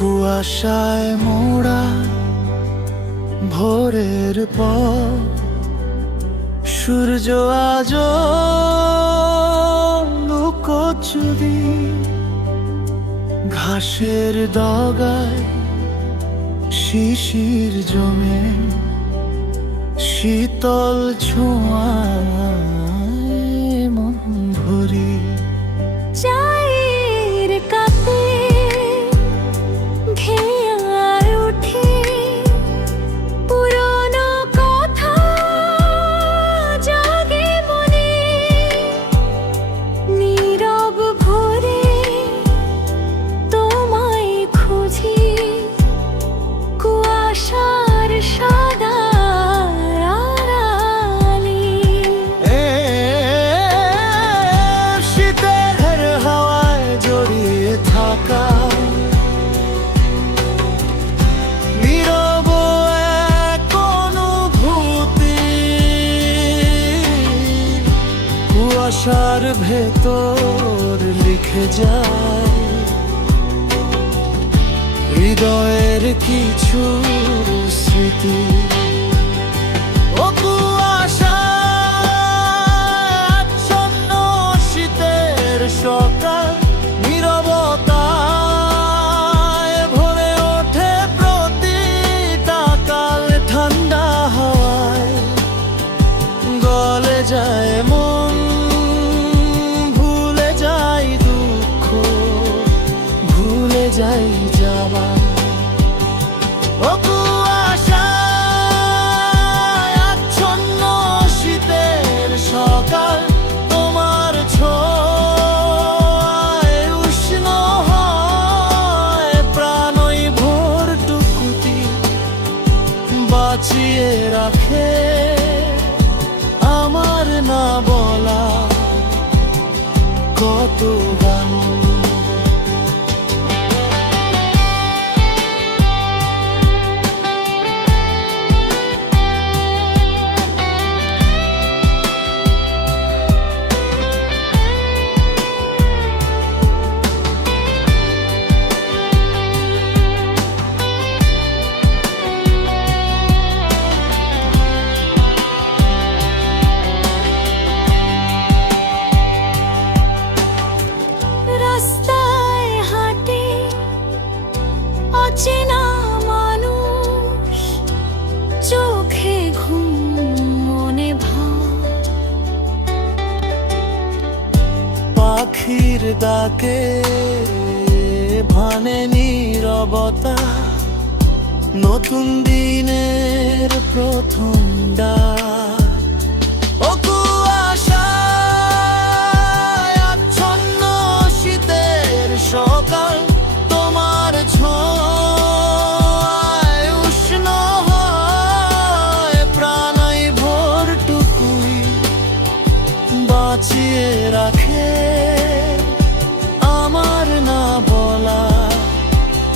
কুয়াশায় মোড়া ভোরের পর সূর্য আজ লুকোচুরি ঘাসের দগায় শিশির জমে শীতল ছোঁয়া মন ভরি। ভেতর লিখে যায়। হৃদয়ের কিছু স্মৃতি বাঁচিয়ে রাখে আমার চোখে ডাকে ভানে নীরবতা নতুন দিনের প্রথম ডাক। বাঁচিয়ে রাখে।